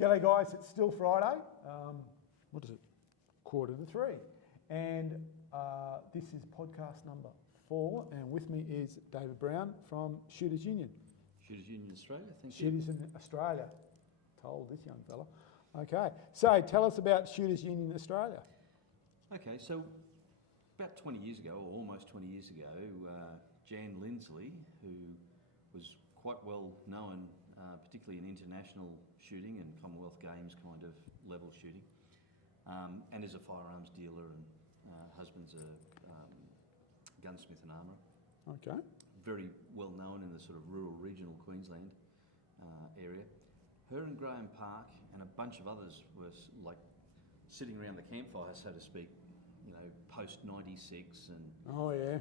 G'day guys, it's still Friday. What is it? 2:45. And this is podcast number 4. And with me is David Brown from Shooters Union. Shooters Union Australia, thank you. Shooters in Australia. Told this young fella. Okay, so tell us about Shooters Union Australia. Okay, so about 20 years ago, or almost 20 years ago, Jan Lindsley, who was quite well known, particularly in international shooting and Commonwealth Games kind of level shooting, and is a firearms dealer, and husband's a gunsmith and armourer. Okay. Very well known in the sort of rural regional Queensland area. Her and Graham Park and a bunch of others were like sitting around the campfire, so to speak, you know, post 96, and oh yeah.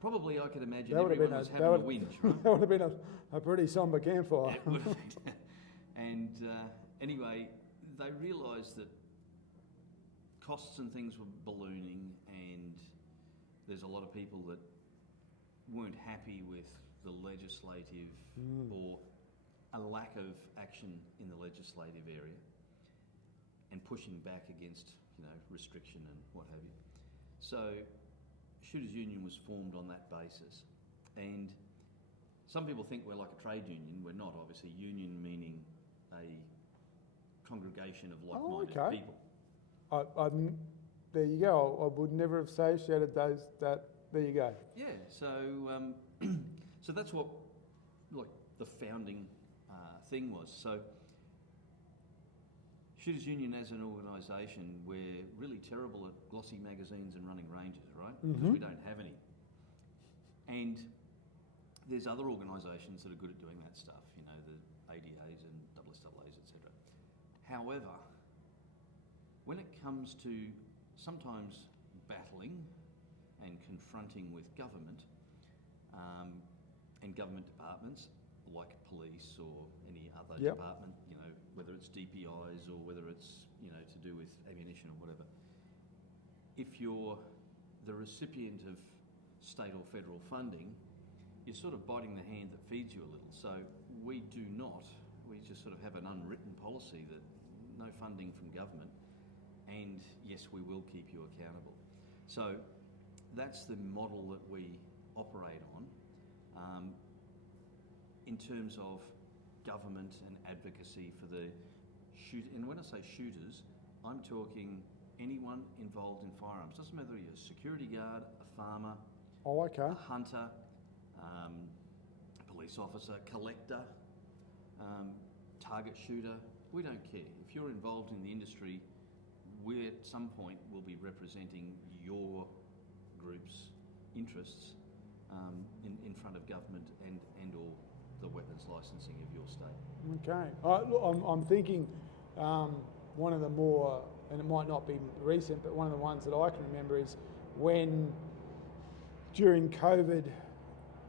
Probably I could imagine everyone was having a whinge, right? That would have been a pretty sombre campfire. It would have been. And anyway, they realised that costs and things were ballooning, and there's a lot of people that weren't happy with the legislative or a lack of action in the legislative area and pushing back against, you know, restriction and what have you. So Shooters Union was formed on that basis, and some people think we're like a trade union. We're not, obviously. Union meaning a congregation of like-minded people. There you go. I would never have associated those. There you go. Yeah. So so that's what like the founding thing was. So Shooters Union as an organisation, we're really terrible at glossy magazines and running ranges, right? Because we don't have any. And there's other organisations that are good at doing that stuff, you know, the ADAs and SSAAs, etc. However, when it comes to sometimes battling and confronting with government and government departments, like police or any other department, you know, whether it's DPIs or whether it's, you know, to do with ammunition or whatever. If you're the recipient of state or federal funding, you're sort of biting the hand that feeds you a little. So we just sort of have an unwritten policy that no funding from government, and yes, we will keep you accountable. So that's the model that we operate on. In terms of government and advocacy for the shoot, and when I say shooters, I'm talking anyone involved in firearms. Doesn't matter whether you're a security guard, a farmer, a hunter, a police officer, collector, target shooter. We don't care. If you're involved in the industry, we at some point will be representing your group's interests in front of government and or the weapons licensing of your state. Okay. Look, I'm thinking one of the more, and it might not be recent, but one of the ones that I can remember is when during COVID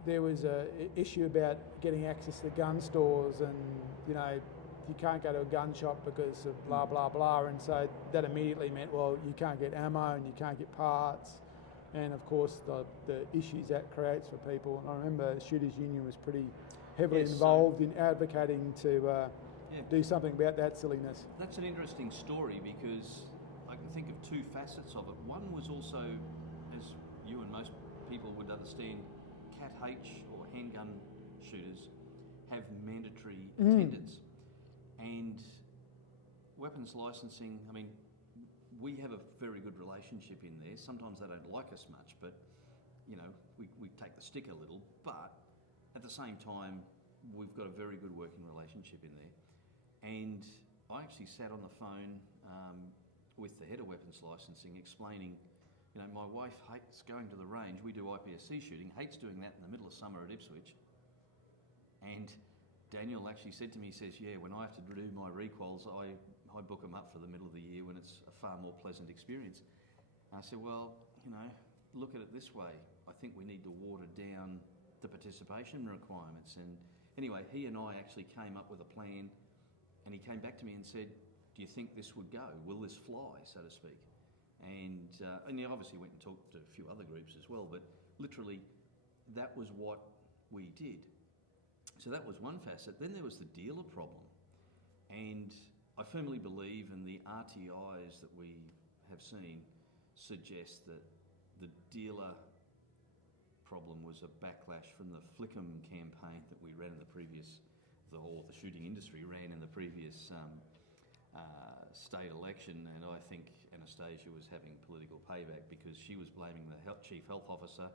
there was an issue about getting access to gun stores, and, you know, you can't go to a gun shop because of blah, blah, blah. And so that immediately meant, well, you can't get ammo and you can't get parts. And of course the issues that creates for people. And I remember Shooters Union was pretty heavily involved in advocating to do something about that silliness. That's an interesting story, because I can think of two facets of it. One was also, as you and most people would understand, Cat H or handgun shooters have mandatory attendance. And weapons licensing, I mean, we have a very good relationship in there. Sometimes they don't like us much, but, you know, we take the stick a little, but at the same time, we've got a very good working relationship in there. And I actually sat on the phone with the head of weapons licensing, explaining, you know, my wife hates going to the range. We do IPSC shooting, hates doing that in the middle of summer at Ipswich. And Daniel actually said to me, he says, yeah, when I have to do my recoils, I book them up for the middle of the year when it's a far more pleasant experience. And I said, well, you know, look at it this way. I think we need to water down the participation requirements. And anyway, he and I actually came up with a plan, and he came back to me and said, do you think this would go? Will this fly, so to speak? And he obviously went and talked to a few other groups as well, but literally that was what we did. So that was one facet. Then there was the dealer problem. And I firmly believe, and the RTIs that we have seen suggest that the dealer problem was a backlash from the Flickham campaign that we ran in the previous, or the shooting industry ran in the previous state election, and I think Anastasia was having political payback because she was blaming the Chief Health Officer.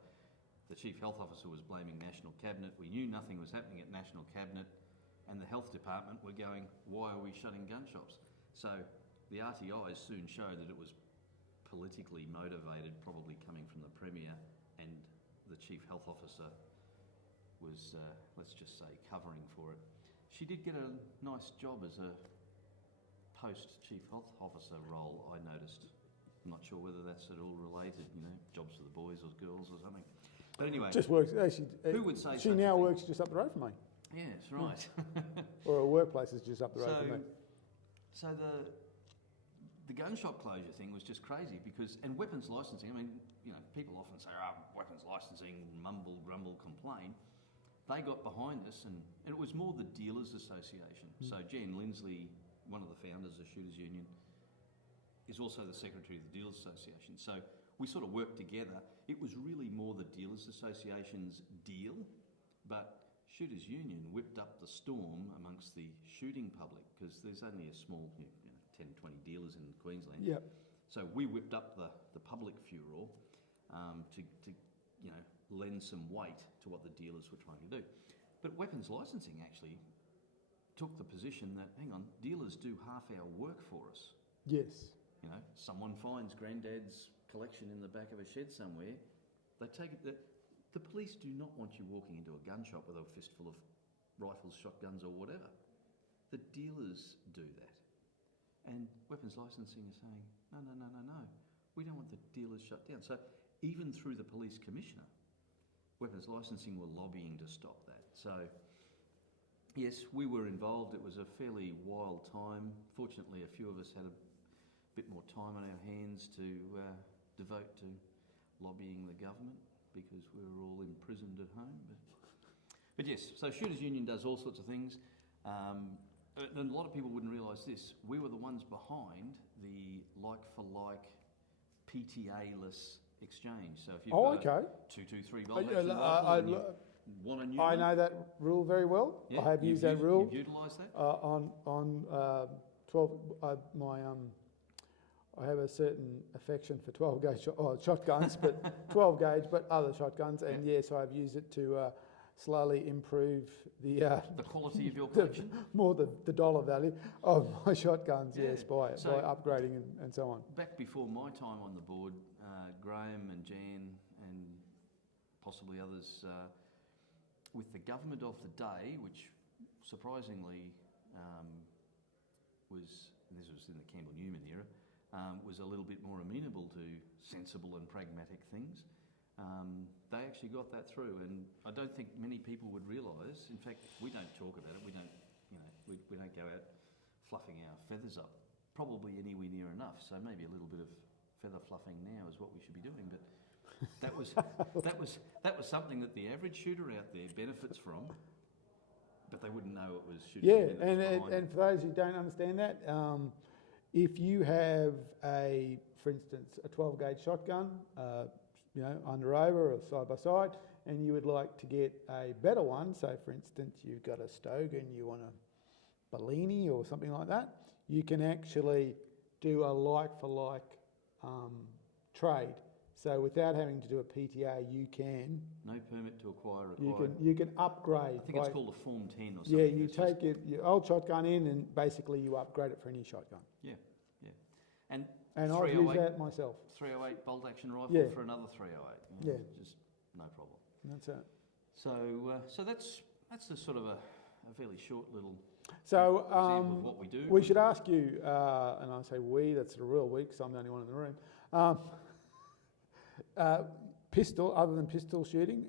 The Chief Health Officer was blaming National Cabinet. We knew nothing was happening at National Cabinet, and the Health Department were going, why are we shutting gun shops? So the RTIs soon showed that it was politically motivated, probably coming from the Premier, and the Chief Health Officer was, let's just say, covering for it. She did get a nice job as a post-Chief Health Officer role, I noticed. I'm not sure whether that's at all related, jobs for the boys or girls or something. But anyway, Just works. Actually, who would say she such now a thing? works just up the road from me, Yeah, that's right. or her workplace is just up the road from me. So the gun shop closure thing was just crazy because, and weapons licensing, I mean, people often say, weapons licensing, mumble, grumble, complain. They got behind us, and it was more the Dealers Association. So Jan Lindsley, one of the founders of Shooters Union, is also the secretary of the Dealers Association. So we sort of worked together. It was really more the Dealers Association's deal, but Shooters Union whipped up the storm amongst the shooting public because there's only a small, 10, 20 dealers in Queensland. Yep. So we whipped up the public furor to lend some weight to what the dealers were trying to do. But weapons licensing actually took the position that, hang on, dealers do half our work for us. Yes. Someone finds Granddad's collection in the back of a shed somewhere, they take it. The police do not want you walking into a gun shop with a fistful of rifles, shotguns or whatever. The dealers do that. And weapons licensing is saying, no. We don't want the dealers shut down. So even through the police commissioner, weapons licensing were lobbying to stop that. So yes, we were involved. It was a fairly wild time. Fortunately, a few of us had a bit more time on our hands to devote to lobbying the government because we were all imprisoned at home. But yes, so Shooters Union does all sorts of things. And a lot of people wouldn't realise this. We were the ones behind the like-for-like PTA-less exchange. So if you've got a 223 bolt action rifle and you want a new I one, know that rule very well. yeah, I have used that rule. You've utilised that? On 12. I have a certain affection for 12 gauge shotguns, but 12 gauge, but other shotguns, and yes, I've used it to slowly improve the quality of your collection, the dollar value of my shotguns. Yeah. Yes, by upgrading and so on. Back before my time on the board, Graham and Jan and possibly others, with the government of the day, which surprisingly this was in the Campbell-Newman era, was a little bit more amenable to sensible and pragmatic things. They actually got that through, and I don't think many people would realise. In fact, we don't talk about it. We don't, we don't go out fluffing our feathers up. Probably anywhere near enough. So maybe a little bit of feather fluffing now is what we should be doing. But that was something that the average shooter out there benefits from, but they wouldn't know it was shooting. Yeah, and for those who don't understand that, if you have for instance, a 12 gauge shotgun, under over or side by side, and you would like to get a better one, so for instance, you've got a Stogan, you want a Bellini or something like that, you can actually do a like for like trade. So without having to do a PTA, you can. No permit to acquire required. You can upgrade. I think it's called a Form 10 or something. Yeah, you take your old shotgun in and basically you upgrade it for a new shotgun. Yeah. And I've used that myself. 308 bolt action rifle for another 308. Yeah. Just no problem. That's it. So that's a sort of a fairly short little example of what we do. We should ask you, and I say we, that's a real we because I'm the only one in the room. Pistol, other than pistol shooting,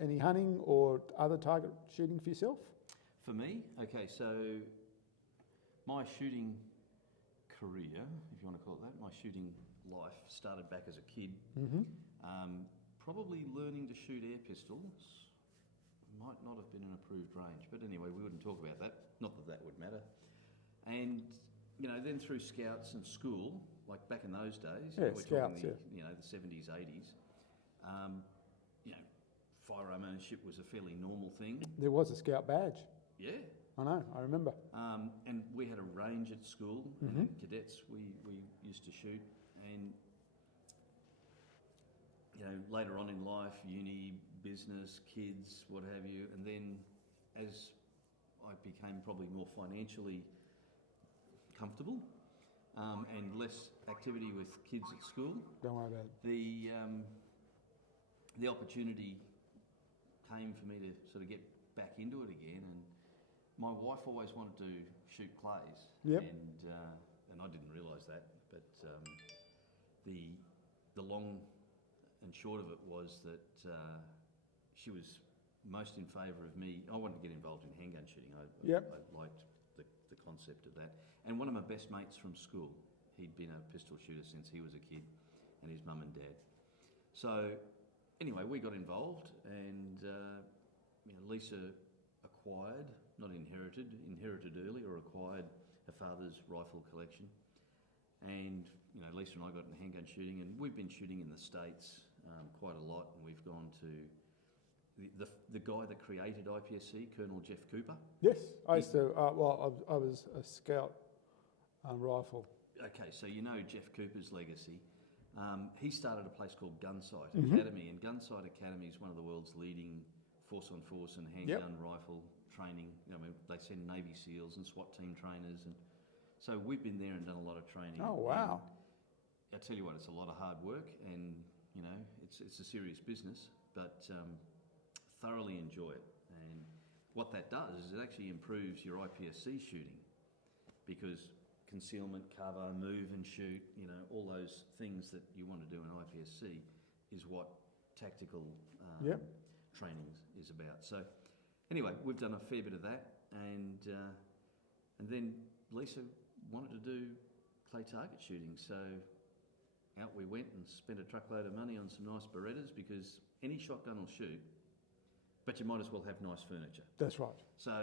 any hunting or other target shooting for yourself? For me? Okay, so my shooting career, if you want to call it that, my shooting life started back as a kid. Mm-hmm. Probably learning to shoot air pistols might not have been an approved range, but anyway, we wouldn't talk about that. Not that that would matter. And, then through Scouts and school, like back in those days, Yeah, we're Scouts, talking the 70s, 80s, firearm ownership was a fairly normal thing. There was a Scout badge. Yeah. I know, I remember. And we had a range at school, and cadets we used to shoot, and later on in life, uni, business, kids, what have you, and then as I became probably more financially comfortable and less activity with kids at school, Don't worry about it. the opportunity came for me to sort of get back into it again, and my wife always wanted to shoot clays, Yep. and I didn't realise that, but the long and short of it was that she was most in favour of me. I wanted to get involved in handgun shooting. I liked the concept of that. And one of my best mates from school, he'd been a pistol shooter since he was a kid, and his mum and dad. So anyway, we got involved, and Lisa acquired, not inherited early or acquired her father's rifle collection. And Lisa and I got into handgun shooting, and we've been shooting in the States quite a lot, and we've gone to the guy that created IPSC, Colonel Jeff Cooper. Yes, I used to. I was a Scout rifle. Okay, so Jeff Cooper's legacy. He started a place called Gunsight Academy, and Gunsight Academy is one of the world's leading force-on-force and handgun rifle training. They send Navy SEALs and SWAT team trainers, and so we've been there and done a lot of training. Oh wow! I tell you what, it's a lot of hard work, and it's a serious business, but thoroughly enjoy it. And what that does is it actually improves your IPSC shooting, because concealment, cover, move and shoot, all those things that you want to do in IPSC is what tactical training is about. So anyway, we've done a fair bit of that, and then Lisa wanted to do clay target shooting, so out we went and spent a truckload of money on some nice Berettas, because any shotgun will shoot, but you might as well have nice furniture. That's right. So,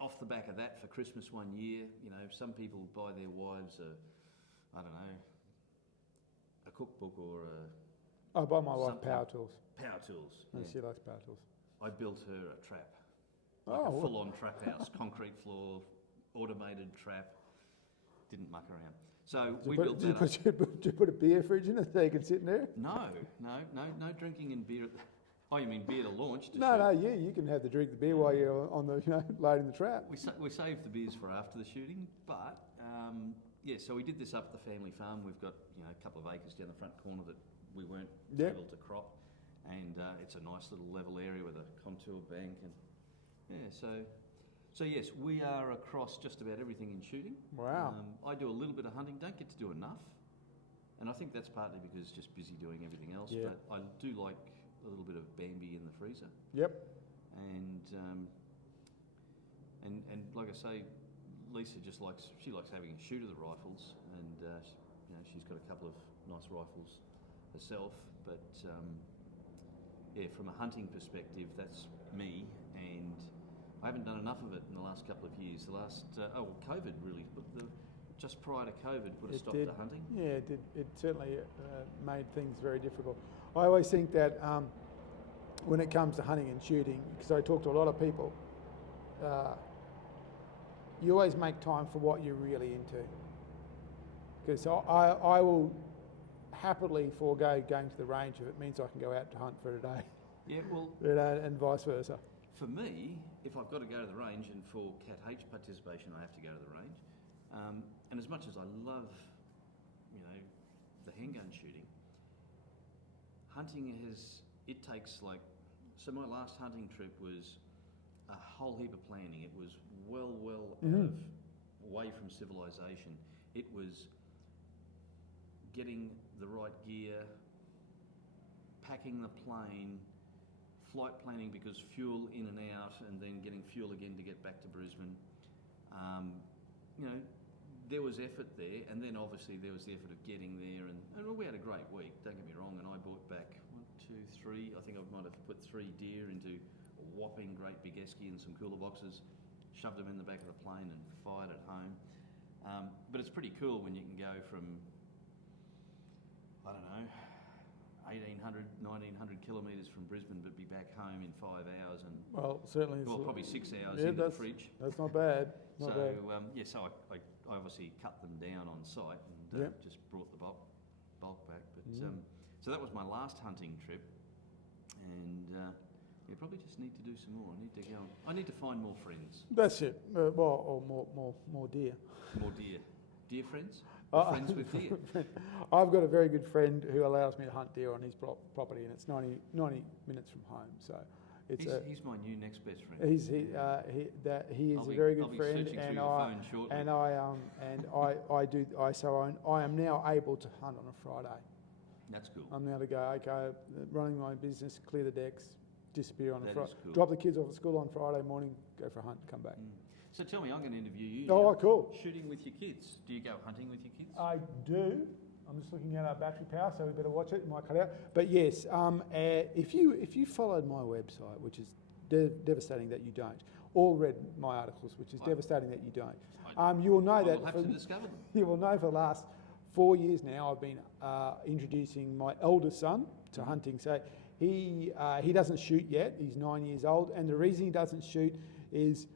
off the back of that, for Christmas one year, some people buy their wives a cookbook or I buy my wife something. power tools. Power tools. And Yeah. she likes power tools. I built her a trap, like a full-on trap house, concrete floor, automated trap. Didn't muck around. So we built that up. Did you put a beer fridge in it so you can sit in there? No drinking and beer. Oh, you mean beer to launch? No, you can have the drink the beer while you're on the loading the trap. We saved the beers for after the shooting, but so we did this up at the family farm. We've got a couple of acres down the front corner that we weren't able to crop, and it's a nice little level area with a contour bank, and so yes, we are across just about everything in shooting. Wow. I do a little bit of hunting, don't get to do enough, and I think that's partly because just busy doing everything else. Yeah. But I do like a little bit of Bambi in the freezer. Yep. And like I say, Lisa likes having a shoot of the rifles, and she's got a couple of nice rifles herself. But from a hunting perspective, that's me, and I haven't done enough of it in the last couple of years. COVID really, just prior to COVID, put a stop to hunting. Yeah, it did. It certainly made things very difficult. I always think that when it comes to hunting and shooting, because I talk to a lot of people, you always make time for what you're really into. Because I will happily forego going to the range if it means I can go out to hunt for a day. Yeah, well, and vice versa. For me, if I've got to go to the range, and for Cat H participation, I have to go to the range. And as much as I love, the handgun shooting, hunting takes so my last hunting trip was a whole heap of planning. It was well away from civilization. It was getting the right gear, packing the plane, flight planning because fuel in and out, and then getting fuel again to get back to Brisbane. There was effort there, and then obviously there was the effort of getting there, and we had a great week, don't get me wrong, and I brought back 1, 2, 3, I think I might have put 3 deer into a whopping great big esky and some cooler boxes, shoved them in the back of the plane and fired at home. But it's pretty cool when you can go from, I don't know, 1,800, 1,900 kilometres from Brisbane, but be back home in 5 hours and certainly. well, probably 6 hours yeah, into the fridge. That's not bad. So I obviously cut them down on site and just brought the bulk back. But so that was my last hunting trip, and you probably just need to do some more. I need to find more friends. That's it. Or more deer. More deer friends. Or friends with deer. I've got a very good friend who allows me to hunt deer on his property, and it's 90 minutes from home. So he's my new next best friend. He is a very good friend, and I am now able to hunt on a Friday. That's cool. I'm now to go, okay, running my business, clear the decks, disappear on a Friday, cool. drop the kids off at school on Friday morning, go for a hunt, come back. So tell me, I'm going to interview you. Oh, now. cool. Shooting with your kids. Do you go hunting with your kids? I do. I'm just looking at our battery power, so we better watch it. It might cut out. But yes, if you followed my website, which is devastating that you don't, or read my articles, which is devastating that you don't, you will know that. We'll have to discover them. You will know for the last 4 years now, I've been introducing my eldest son to hunting. So he doesn't shoot yet. He's 9 years old, and the reason he doesn't shoot is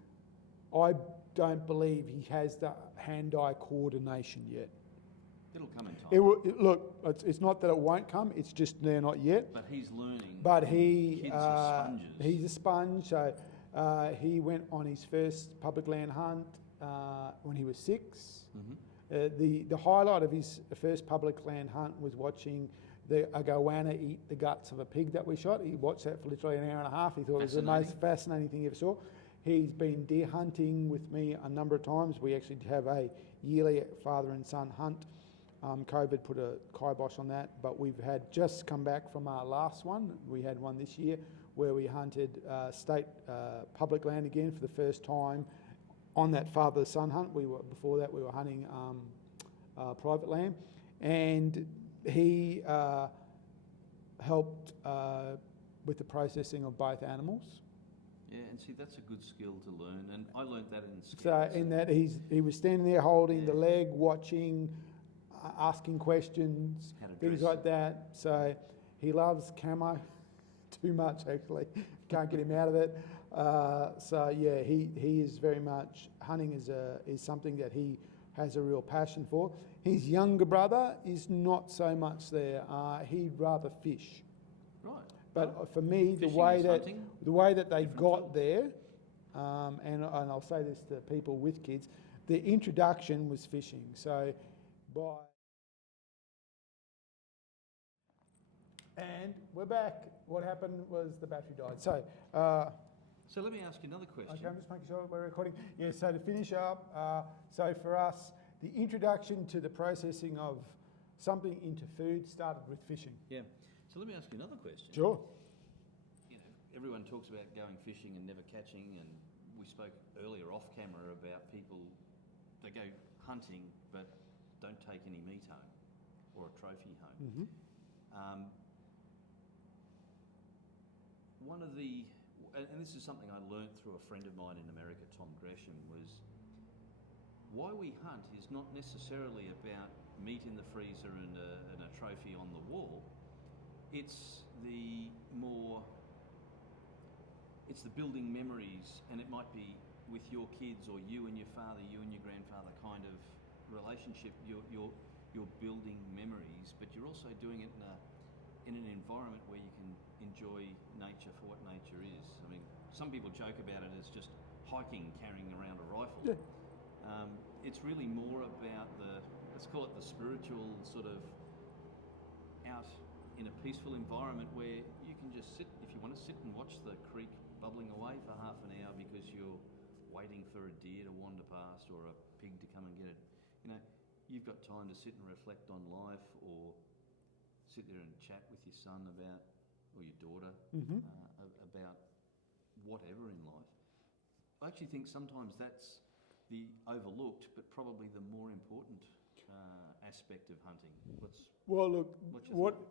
I don't believe he has the hand-eye coordination yet. It'll come in time. It's not that it won't come, it's just they're not yet. But he's learning. But kids are sponges. He's a sponge, so he went on his first public land hunt when he was 6. The highlight of his first public land hunt was watching a goanna eat the guts of a pig that we shot. He watched that for literally an hour and a half. He thought it was the most fascinating thing he ever saw. He's been deer hunting with me a number of times. We actually have a yearly father and son hunt. COVID put a kibosh on that, but we've had just come back from our last one. We had one this year where we hunted state public land again for the first time on that father-son hunt. Before that we were hunting private land, and he helped with the processing of both animals. Yeah, and see, that's a good skill to learn, and I learned that in Scouts. So in that he was standing there holding the leg, watching, asking questions, things like that. So he loves camo too much, actually. Can't get him out of it. So yeah, he is very much, hunting is something that he has a real passion for. His younger brother is not so much there. He'd rather fish. Right. But for me, the way that they got there, and I'll say this to people with kids, the introduction was fishing. So and we're back. What happened was the battery died. So let me ask you another question. Okay, I'm just making sure we're recording. Yeah, so to finish up, so for us, the introduction to the processing of something into food started with fishing. Yeah. So let me ask you another question. Sure. You know, everyone talks about going fishing and never catching, and we spoke earlier off camera about people, they go hunting but don't take any meat home or a trophy home. One of the, and this is something I learnt through a friend of mine in America, Tom Gresham, was why we hunt is not necessarily about meat in the freezer and a trophy on the wall. It's the building memories, and it might be with your kids or you and your father, you and your grandfather kind of relationship. You're building memories, but you're also doing it in an environment where you can enjoy nature for what nature is. I mean, some people joke about it as just hiking, carrying around a rifle. Yeah. It's really more about let's call it the spiritual sort of out in a peaceful environment where you can just sit, if you want to sit and watch the creek bubbling away for half an hour because you're waiting for a deer to wander past or a pig to come and get it. You know, you've got time to sit and reflect on life, or sit there and chat with your son about, or your daughter, about whatever in life. I actually think sometimes that's the overlooked, but probably the more important aspect of hunting.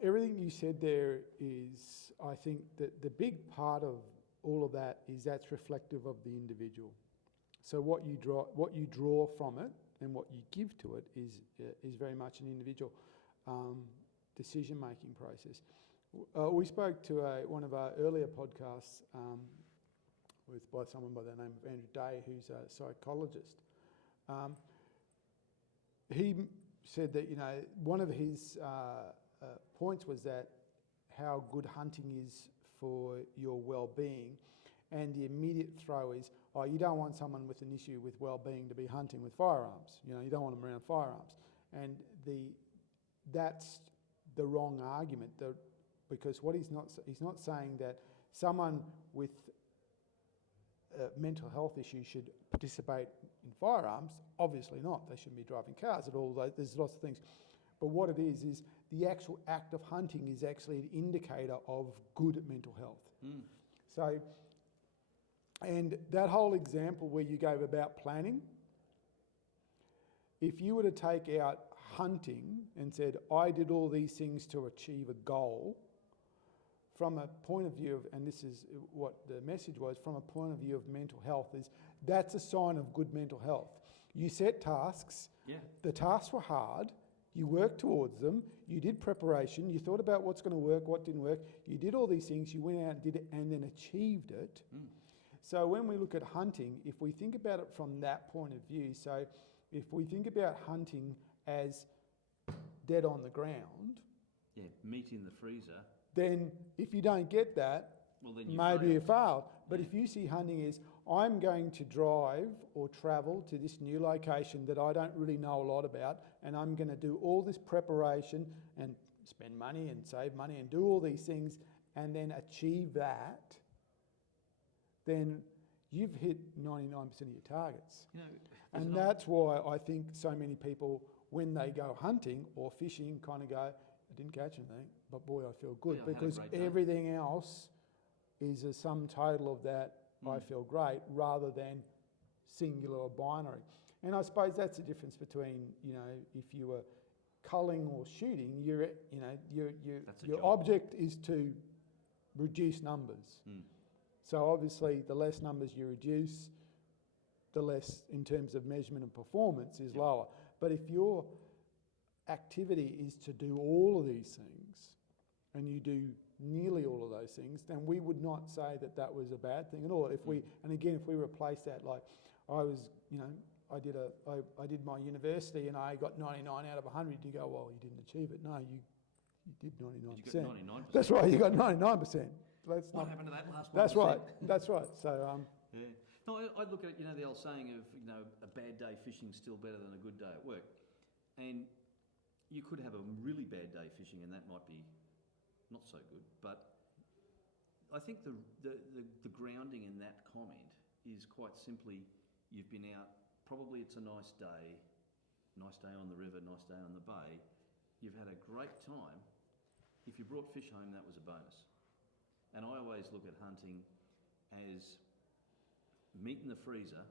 Everything you said there is, I think that the big part of all of that is that's reflective of the individual. So what you draw from it and what you give to it is very much an individual decision-making process. We spoke to one of our earlier podcasts by someone by the name of Andrew Day, who's a psychologist. He said that one of his points was that how good hunting is for your well-being, and the immediate throw is, you don't want someone with an issue with well-being to be hunting with firearms. You don't want them around firearms, and that's the wrong argument. Because what he's not saying that someone with mental health issues should participate in firearms. Obviously not. They shouldn't be driving cars at all. There's lots of things. But what it is the actual act of hunting is actually an indicator of good mental health. So, and that whole example where you gave about planning, if you were to take out hunting and said, I did all these things to achieve a goal, from a point of view of, and this is what the message was, from a point of view of mental health, is that's a sign of good mental health. You set tasks, the tasks were hard, you worked towards them, you did preparation, you thought about what's going to work, what didn't work, you did all these things, you went out and did it and then achieved it. So when we look at hunting, if we think about it from that point of view, so if we think about hunting as dead on the ground, meat in the freezer, then if you don't get that, well, then you failed. But if you see hunting as, I'm going to drive or travel to this new location that I don't really know a lot about, and I'm going to do all this preparation and spend money and save money and do all these things and then achieve that, then you've hit 99% of your targets. And that's why I think so many people, when they go hunting or fishing, kind of go, I didn't catch anything, but boy, I feel good, because everything else is a sum total of that, I feel great, rather than singular or binary. And I suppose that's the difference between, if you were culling or shooting, your object is to reduce numbers. So obviously the less numbers you reduce, the less in terms of measurement and performance is lower. But if your activity is to do all of these things, and you do nearly all of those things, then we would not say that that was a bad thing at all. If we replace that, like I did my university and I got 99 out of 100, you go, well, you didn't achieve it. No, you did 99%. You got 99%. That's right, you got 99%. What happened to that last 1%? That's right. So no, I look at the old saying of a bad day fishing's still better than a good day at work, and you could have a really bad day fishing and that might be not so good, but I think the grounding in that comment is quite simply, you've been out, probably it's a nice day on the river, nice day on the bay, you've had a great time. If you brought fish home, that was a bonus. And I always look at hunting as meat in the freezer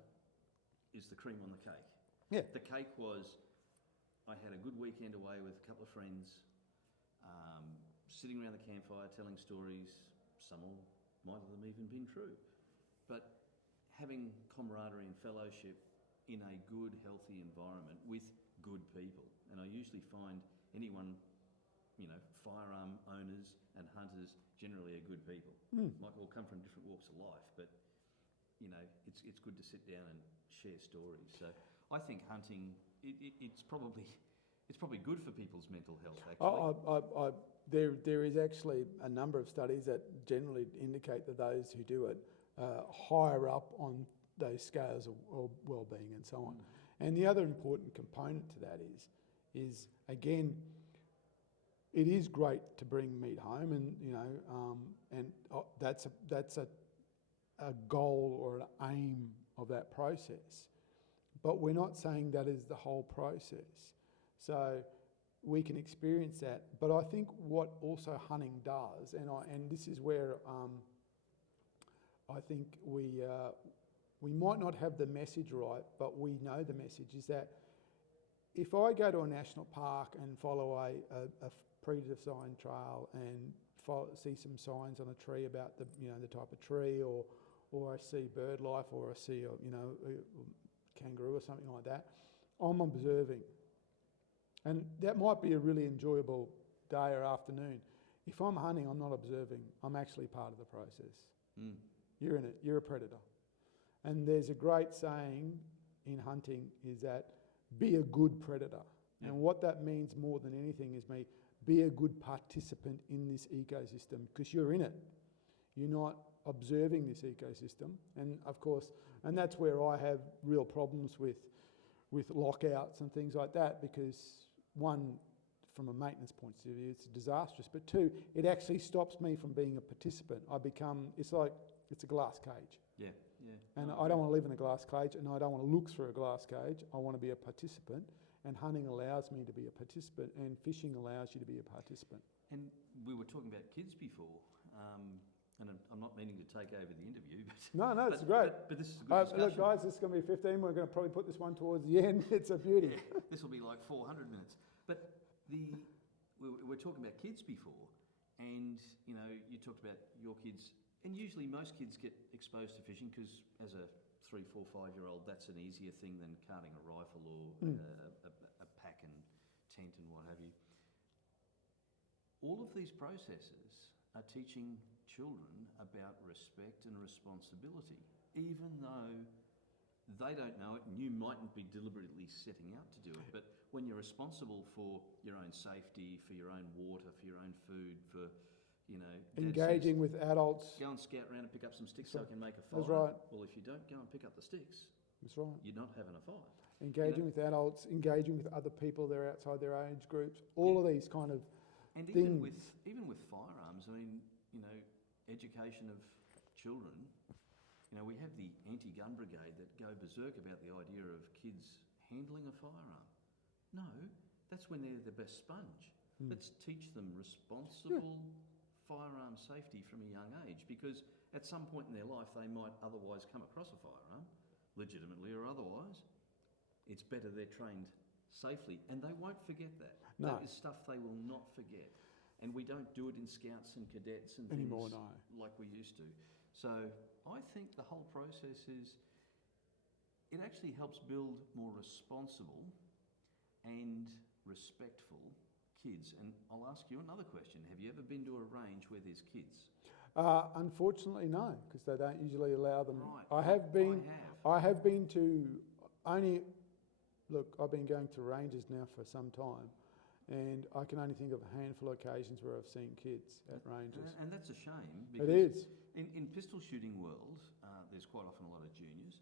is the cream on the cake. Yeah. The cake was, I had a good weekend away with a couple of friends, sitting around the campfire, telling stories. Some might have them even been true. But having camaraderie and fellowship in a good, healthy environment with good people. And I usually find anyone, firearm owners and hunters generally are good people. Might all come from different walks of life, but it's good to sit down and share stories. So I think hunting, it's probably good for people's mental health, actually. There is actually a number of studies that generally indicate that those who do it higher up on those scales of well-being and so on. And the other important component to that is again, it is great to bring meat home, and that's a goal or an aim of that process. But we're not saying that is the whole process. So we can experience that. But I think what also hunting does, and this is where I think we might not have the message right, but we know the message, is that if I go to a national park and follow a predefined trail and see some signs on a tree about the type of tree or or I see bird life, or I see a kangaroo or something like that, I'm observing. And that might be a really enjoyable day or afternoon. If I'm hunting, I'm not observing. I'm actually part of the process. Mm. You're in it. You're a predator. And there's a great saying in hunting is that be a good predator. Yep. And what that means more than anything is be a good participant in this ecosystem, because you're in it. You're not observing this ecosystem. And of course, and that's where I have real problems with lockouts and things like that, because one, from a maintenance point of view, it's disastrous. But two, it actually stops me from being a participant. It's a glass cage. Yeah. And I don't want to live in a glass cage, and I don't want to look through a glass cage. I want to be a participant, and hunting allows me to be a participant, and fishing allows you to be a participant. And we were talking about kids before, and I'm not meaning to take over the interview, but No, it's great. But this is a good discussion. Look, guys, this is going to be 15. We're going to probably put this one towards the end. It's a beauty. Yeah, this will be like 400 minutes. But we were talking about kids before, and you talked about your kids. And usually most kids get exposed to fishing because as a 3, 4, 5-year-old, that's an easier thing than carting a rifle or a pack and tent and what have you. All of these processes are teaching children about respect and responsibility, even though they don't know it and you mightn't be deliberately setting out to do it. But when you're responsible for your own safety, for your own water, for your own food, for engaging with adults. Go and scout around and pick up some sticks so I can make a fire. That's right. Well, if you don't go and pick up the sticks, that's right. You're not having a fire. Engaging with adults, engaging with other people that are outside their age groups, all of these kind of and things. even with firearms, I mean, education of children. We have the anti-gun brigade that go berserk about the idea of kids handling a firearm. No, that's when they're the best sponge. Let's teach them responsible firearm safety from a young age, because at some point in their life they might otherwise come across a firearm, legitimately or otherwise. It's better they're trained safely, and they won't forget that. No. That is stuff they will not forget. And we don't do it in scouts and cadets and anymore, things like we used to. So I think the whole process it actually helps build more responsible and respectful kids. And I'll ask you another question. Have you ever been to a range where there's kids? Unfortunately, no, because they don't usually allow them. Right. I have been to only. Look, I've been going to ranges now for some time, and I can only think of a handful of occasions where I've seen kids at ranges. And that's a shame. It is. In pistol shooting world, there's quite often a lot of juniors.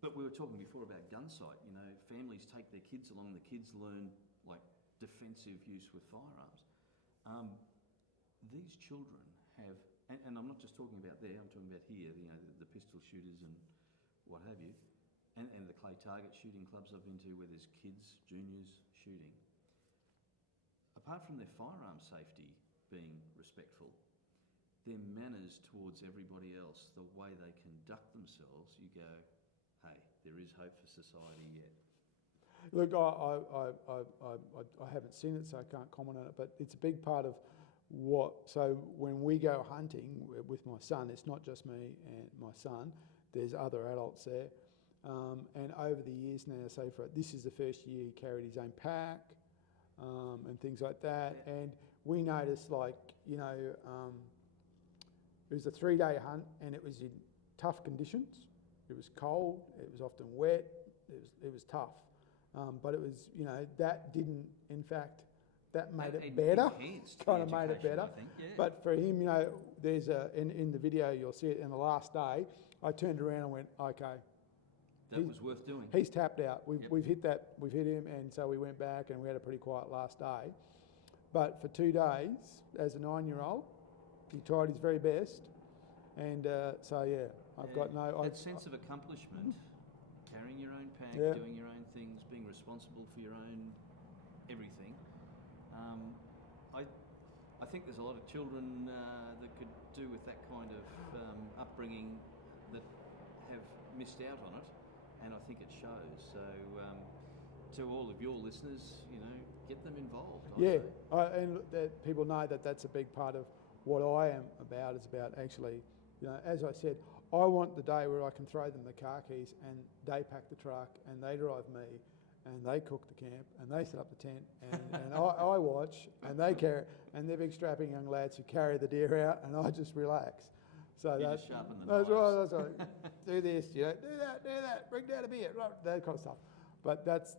But we were talking before about gun sight. Families take their kids along. The kids learn like defensive use with firearms. These children have, and I'm not just talking about there. I'm talking about here. The pistol shooters and what have you, and the clay target shooting clubs I've been to where there's kids, juniors shooting. Apart from their firearm safety being respectful, their manners towards everybody else, the way they conduct themselves, you go, hey, there is hope for society yet. Look, I haven't seen it, so I can't comment on it, but it's a big part of so when we go hunting with my son, it's not just me and my son, there's other adults there. And over the years now, this is the first year he carried his own pack and things like that. Yeah. And we noticed, it was a 3-day hunt, and it was in tough conditions. It was cold, it was often wet, it was tough. But it was, that didn't, in fact, that made it better. Kind of made it better. I think, yeah. But for him, there's in the video, you'll see it in the last day, I turned around and went, okay. That was worth doing. He's tapped out. We've hit him, and so we went back and we had a pretty quiet last day. But for 2 days, as a 9-year-old, he tried his very best, and I've got no... That sense of accomplishment, carrying your own pack, doing your own things, being responsible for your own everything. I think there's a lot of children that could do with that kind of upbringing that have missed out on it, and I think it shows. So to all of your listeners, get them involved. And that people know that that's a big part of what I am about. It's about actually, as I said, I want the day where I can throw them the car keys and they pack the truck and they drive me and they cook the camp and they set up the tent and I watch and they carry, and they're big strapping young lads who carry the deer out and I just relax. So You that's, just sharpen the that's knives. right, that's right. Do this, do that, bring down a beer, right, that kind of stuff. But that's,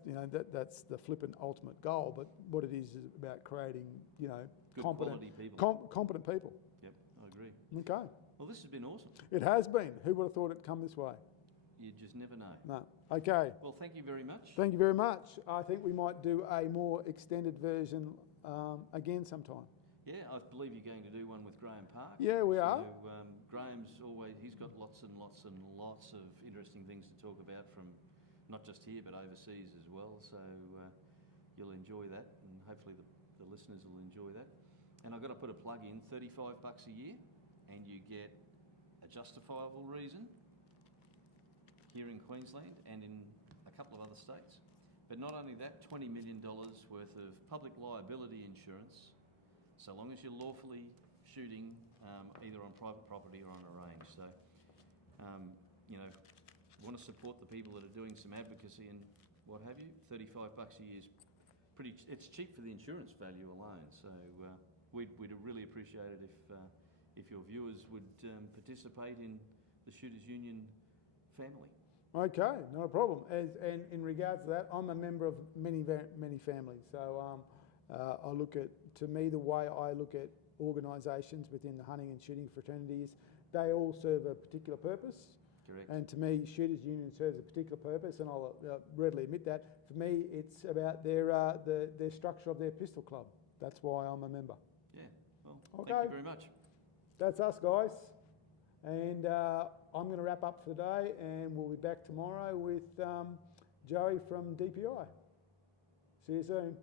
that's the flippant ultimate goal. But what it is about creating, Good competent quality people. competent people. Yep, I agree. Okay. Well, this has been awesome. It has been. Who would have thought it'd come this way? You just never know. No. Okay. Well, thank you very much. Thank you very much. I think we might do a more extended version again sometime. Yeah, I believe you're going to do one with Graham Park. Yeah, we are. Graham's he's got lots and lots and lots of interesting things to talk about from not just here but overseas as well. So you'll enjoy that, and hopefully the listeners will enjoy that. And I've got to put a plug in, $35 a year, and you get a justifiable reason here in Queensland and in a couple of other states. But not only that, $20 million worth of public liability insurance, so long as you're lawfully shooting either on private property or on a range. So, want to support the people that are doing some advocacy and what have you. $35 a year is it's cheap for the insurance value alone. So we'd really appreciate it if your viewers would participate in the Shooters Union family. Okay, not a problem. And in regards to that, I'm a member of many families. So I look at, to me, the way I look at organisations within the hunting and shooting fraternities, they all serve a particular purpose. Correct. And to me, Shooters Union serves a particular purpose, and I'll readily admit that. For me, it's about their structure of their pistol club. That's why I'm a member. Yeah, well, Okay. Thank you very much. That's us, guys. And I'm going to wrap up for the day, and we'll be back tomorrow with Joey from DPI. See you soon.